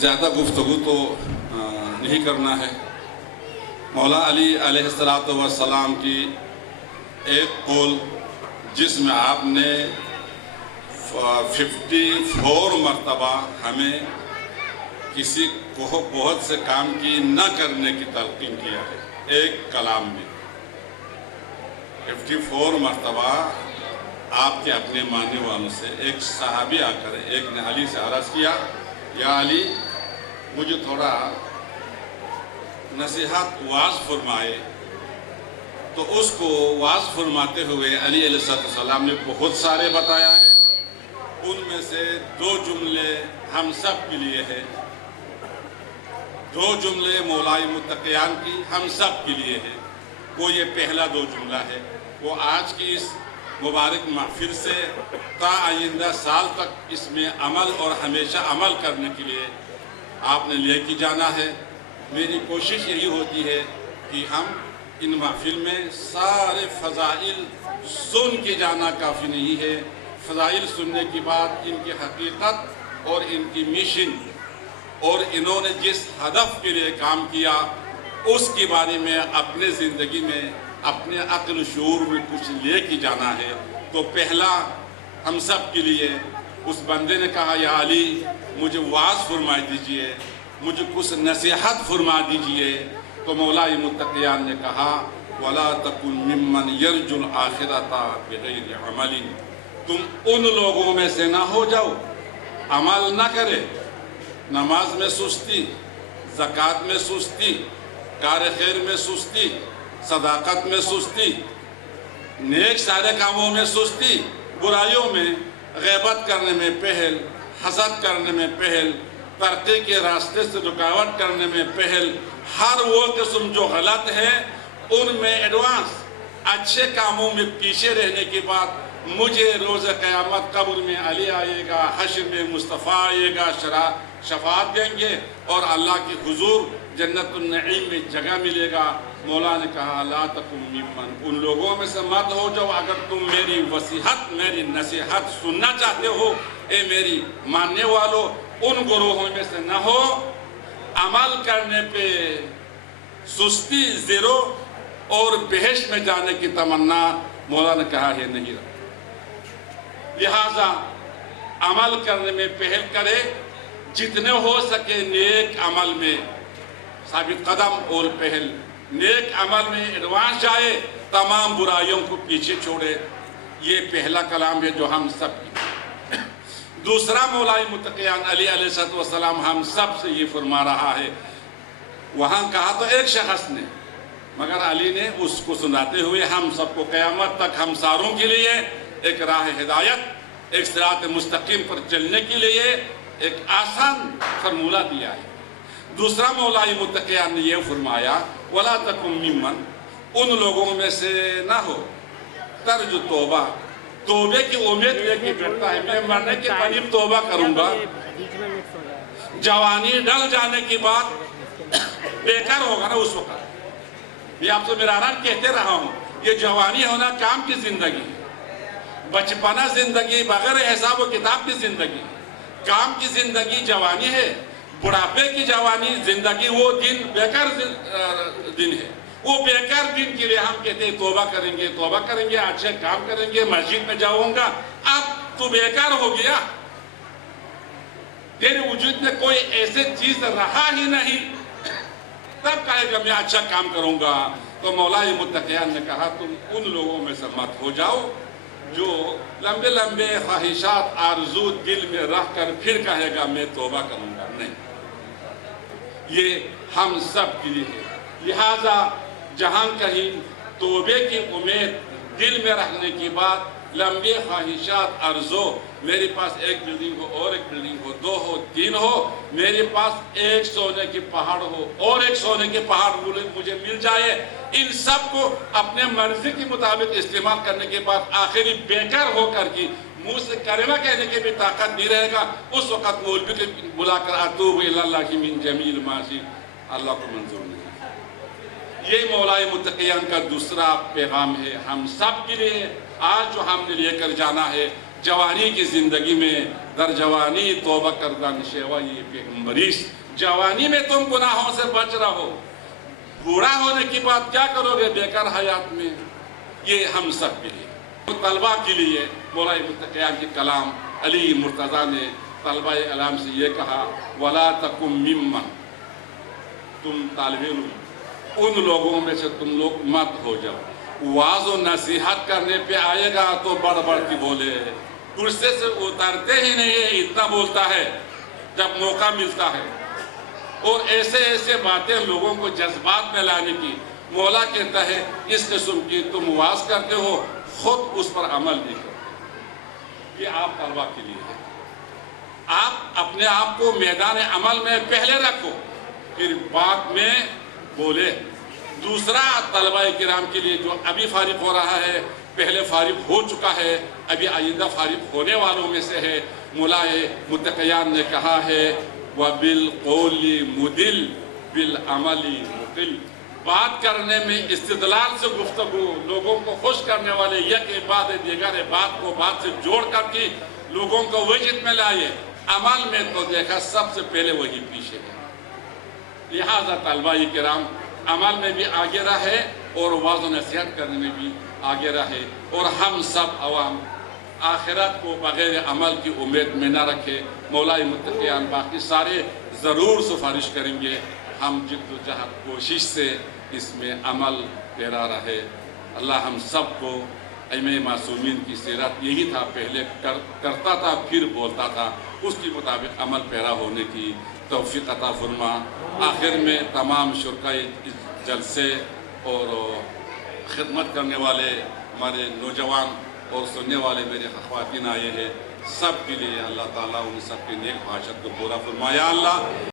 زیادہ گفتگو تو نہیں کرنا ہے۔ مولا علی علیہ السلام کی ایک قول جس میں آپ نے 54 مرتبہ ہمیں کسی کو بہت سے کام کی نہ کرنے کی تلقین کیا ہے، ایک کلام میں 54 مرتبہ آپ کے اپنے ماننے والوں سے ایک صحابی آ کر ایک نے علی سے عرض کیا، یا علی مجھے تھوڑا نصیحت واعظ فرمائے، تو اس کو واعظ فرماتے ہوئے علی علیہ السلام نے بہت سارے بتایا ہے۔ ان میں سے 2 جملے ہم سب کے لیے ہے، 2 جملے مولا متقیان کی ہم سب کے لیے ہے۔ وہ یہ پہلا 2 جملہ ہے، وہ آج کی اس مبارک محفل سے تا آئندہ سال تک اس میں عمل اور ہمیشہ عمل کرنے کے لیے آپ نے لے کے جانا ہے۔ میری کوشش یہی ہوتی ہے کہ ہم ان محفل میں سارے فضائل سن کے جانا کافی نہیں ہے، فضائل سننے کے بعد ان کی حقیقت اور ان کی مشن اور انہوں نے جس ہدف کے لیے کام کیا اس کے بارے میں اپنے زندگی میں اپنے عقل و شعور میں کچھ لے کے جانا ہے۔ تو پہلا ہم سب کے لیے اس بندے نے کہا، یا علی مجھے واعظ فرما دیجئے، مجھے کچھ نصیحت فرما دیجئے۔ تو مولا متقیان نے کہا، وَلَا تَكُنْ مِمَّنْ يَرْجُ الْآخِرَةَ بِغَيْرِ عَمَلٍ، تم ان لوگوں میں سے نہ ہو جاؤ عمل نہ کرے، نماز میں سستی، زکوٰۃ میں سستی، کار خیر میں سستی، صداقت میں سستی، نیک سارے کاموں میں سستی، برائیوں میں غیبت کرنے میں پہل، حسد کرنے میں پہل، ترقی کے راستے سے رکاوٹ کرنے میں پہل، ہر وہ قسم جو غلط ہے ان میں ایڈوانس، اچھے کاموں میں پیچھے رہنے کے بعد مجھے روز قیامت قبر میں علی آئے گا، حشر میں مصطفیٰ آئے گا، شفاعت دیں گے اور اللہ کی حضور جنت النعیم میں جگہ ملے گا۔ مولا نے کہا، لا تکن ممن، ان لوگوں میں سے مت ہو جاؤ اگر تم میری وصیحت، میری نصیحت سننا چاہتے ہو، اے میری ماننے والوں، ان گروہوں میں سے نہ ہو عمل کرنے پہ سستی، زیرو اور بہشت میں جانے کی تمنا مولا نے کہا ہے نہیں رہا۔ لہٰذا عمل کرنے میں پہل کرے، جتنے ہو سکے نیک عمل میں ثابت قدم اور پہل، نیک عمل میں ایڈوانس جائے، تمام برائیوں کو پیچھے چھوڑے۔ یہ پہلا کلام ہے جو ہم سب کی۔ دوسرا مولا متقیان علی علیہ السلام ہم سب سے یہ فرما رہا ہے، وہاں کہا تو ایک شخص نے، مگر علی نے اس کو سناتے ہوئے ہم سب کو قیامت تک ہم ساروں کے لیے ایک راہ ہدایت، ایک صراط مستقیم پر چلنے کے لیے ایک آسان فرمولہ دیا ہے۔ دوسرا مولا متقیان نے یہ فرمایا، وَلَا تَكُن مِّمَّن، ان لوگوں میں سے نہ ہو ترجو توبہ، توبے کی امید لے کے کرتا ہے، میں مرنے کے قریب توبہ کروں گا، جوانی ڈل جانے کے بعد بیکار ہوگا نا اس وقت۔ یہ آپ سے مراران کہتے رہا ہوں، یہ جوانی ہونا کام کی زندگی ہے، بچپنا زندگی بغیر حساب و کتاب کی زندگی، کام کی زندگی جوانی ہے، بڑھاپے کی جوانی زندگی وہ دن بیکار دن ہے۔ وہ بیکار دن کے لیے ہم کہتے ہیں توبہ کریں گے، توبہ کریں گے، اچھے کام کریں گے، مسجد میں جاؤں گا، اب تو بیکار ہو گیا، تیرے وجود میں کوئی ایسے چیز رہا ہی نہیں، تب کہے گا میں اچھا کام کروں گا۔ تو مولا متقیان نے کہا، تم ان لوگوں میں سے مت ہو جاؤ جو لمبے لمبے خواہشات آرزو دل میں رکھ کر پھر کہے گا میں توبہ کروں گا، نہیں، یہ ہم سب کے لیے ہے۔ لہٰذا جہاں کہیں توبے کی امید دل میں رکھنے کے بعد لمبے خواہشات آرزو، میرے پاس ایک بلڈنگ ہو اور ایک بلڈنگ ہو، 2 ہو 3 ہو، میرے پاس ایک سونے کی پہاڑ ہو اور ایک سونے کے پہاڑ مجھے مل جائے، ان سب کو اپنے مرضی کے مطابق استعمال کرنے کے بعد آخری بیکار ہو کر کی منہ سے کلمہ کہنے کی بھی طاقت نہیں رہے گا، اس وقت مولوی کو بلا کر اتوب الی اللہ من جمیع المعاصی، اللہ کو منظور نہیں۔ یہ مولا متقیان کا دوسرا پیغام ہے ہم سب کے لیے، آج جو ہم نے لے کر جانا ہے جوانی کی زندگی میں در جوانی توبہ کردن شیوائی پیغمبریش، جوانی میں تم گناہوں سے بچ رہو، بوڑھا ہونے کی بات کیا کرو گے بیکار حیات میں؟ یہ ہم سب کے لیے، طلبہ کے لیے مولا متقیان کی کلام علی مرتضیٰ نے طلبہ علام سے یہ کہا وَلَا تَكُمْ مِمَّنْ، تم طالب علم ان لوگوں میں سے تم لوگ مت ہو جاؤ، واعظ و نصیحت کرنے پہ آئے گا تو بڑھ بڑھ کے بولے، کرسی سے اترتے ہی نہیں ہے، اتنا بولتا ہے جب موقع ملتا ہے، اور ایسے ایسے باتیں لوگوں کو جذبات میں لانے کی، مولا کہتا ہے اس قسم کی تم واعظ کرتے ہو خود اس پر عمل نہیں کرو۔ یہ آپ طلبہ کے لیے ہے، آپ اپنے آپ کو میدان عمل میں پہلے رکھو پھر بعد میں بولے۔ دوسرا طلبہ کرام کے لیے جو ابھی فارغ ہو رہا ہے، پہلے فارغ ہو چکا ہے، ابھی آئندہ فارغ ہونے والوں میں سے ہے، مولا متقیان نے کہا ہے وَبِالْقَوْلِ مُدِلْ بِالْعَمَلِ مُقِلْ، بات کرنے میں استدلال سے گفتگو، لوگوں کو خوش کرنے والے یک بعد دیگر بات کو بات سے جوڑ کر کے لوگوں کو وجد میں لائے، عمل میں تو دیکھا سب سے پہلے وہی پیچھے ہے۔ لہذا طلبہ کرام عمل میں بھی آگے رہے اور واعظ و نصیحت کرنے میں بھی آگے رہے، اور ہم سب عوام آخرت کو بغیر عمل کی امید میں نہ رکھے۔ مولا متقیان باقی سارے ضرور سفارش کریں گے، ہم جد و جہد کوشش سے اس میں عمل پیرا رہے۔ اللہ ہم سب کو ائمہ معصومین کی سیرت یہی تھا، پہلے کرتا تھا پھر بولتا تھا، اس کے مطابق عمل پیرا ہونے کی توفیق عطا فرما۔ آخر میں تمام شرکائے اس جلسے اور خدمت کرنے والے ہمارے نوجوان اور سننے والے میرے خواتین آئے ہیں، سب کے لیے اللہ تعالیٰ ان سب کے نیک حاجت کو پورا فرمایا اللہ۔